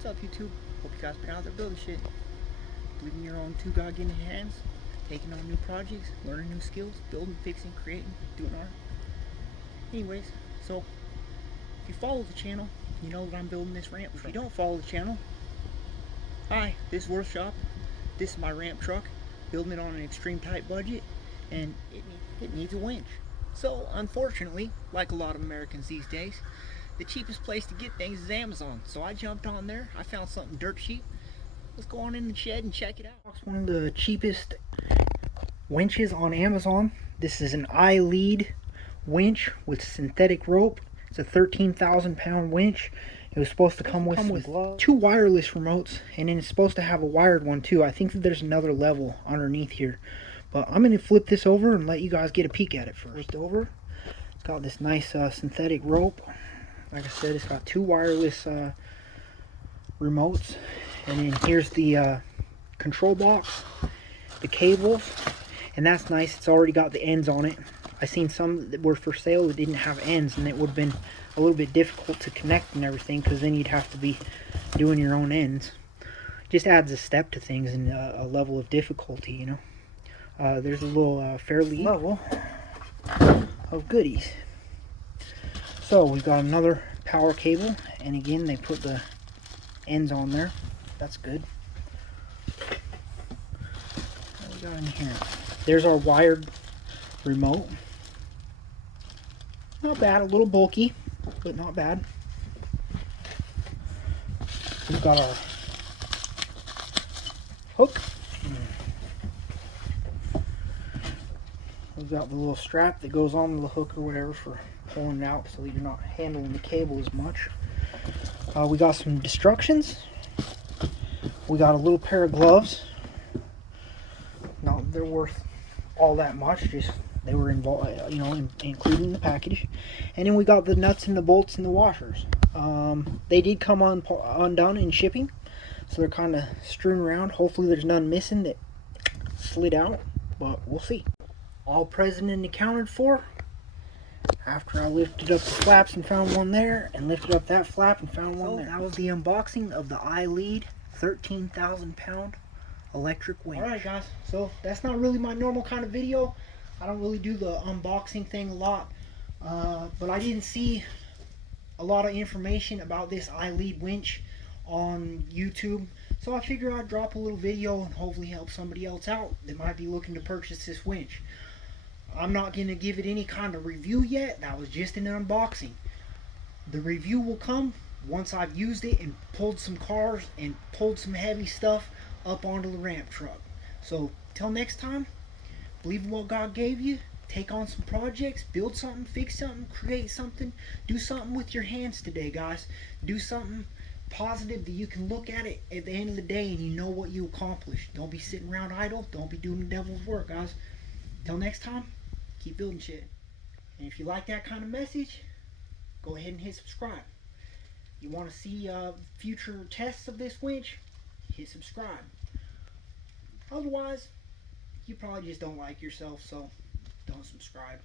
What's up, YouTube? Hope you guys been out there building shit. Believing in your own two God-given hands, taking on new projects, learning new skills, building, fixing, creating, doing art. Anyways, so if you follow the channel, you know that I'm building this ramp truck. If you don't follow the channel, hi, this is Workshop. This is my ramp truck. Building it on an extreme tight budget, and it needs a winch. So unfortunately, like a lot of Americans these days, the cheapest place to get things is Amazon. So I jumped on there. I found something dirt cheap. Let's go on in the shed and check it out. It's one of the cheapest winches on Amazon. This is an AYLEID winch with synthetic rope. It's a 13,000 pound winch. It was supposed to come with two wireless remotes, and then it's supposed to have a wired one too. I think that there's another level underneath here, but I'm going to flip this over and let you guys get a peek at it first. Over, it's got this nice synthetic rope. Like I said, it's got two wireless remotes, and then here's the control box, the cables, and that's nice. It's already got the ends on it. I seen some that were for sale that didn't have ends, and it would have been a little bit difficult to connect and everything, because then you'd have to be doing your own ends. Just adds a step to things and a level of difficulty, you know. There's a little fairly level of goodies. So we've got another power cable, and again they put the ends on there. That's good. What we got in here? There's our wired remote. Not bad, a little bulky, but not bad. We've got our hook. We've got the little strap that goes on the hook or whatever for pulling it out, so that you're not handling the cable as much. We got some instructions. We got a little pair of gloves. Not they're worth all that much, just they were involved, you know, included in the package. And then we got the nuts and the bolts and the washers. They did come undone in shipping, so they're kind of strewn around. Hopefully there's none missing that slid out, but we'll see. All present and accounted for. After I lifted up the flaps and found one there, and lifted up that flap and found one there. That was the unboxing of the AYLEID 13,000 pound electric winch. Alright guys, so that's not really my normal kind of video. I don't really do the unboxing thing a lot, but I didn't see a lot of information about this AYLEID winch on YouTube, so I figured I'd drop a little video and hopefully help somebody else out that might be looking to purchase this winch. I'm not going to give it any kind of review yet. That was just an unboxing. The review will come once I've used it and pulled some cars and pulled some heavy stuff up onto the ramp truck. So till next time, believe in what God gave you, take on some projects, build something, fix something, create something, do something with your hands today, guys. Do something positive that you can look at it at the end of the day and you know what you accomplished. Don't be sitting around idle. Don't be doing the devil's work, guys. Till next time, keep building shit. And if you like that kind of message, go ahead and hit subscribe. You want to see future tests of this winch, hit subscribe. Otherwise, you probably just don't like yourself, so don't subscribe.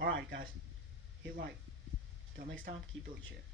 Alright guys, hit like. Till next time, keep building shit.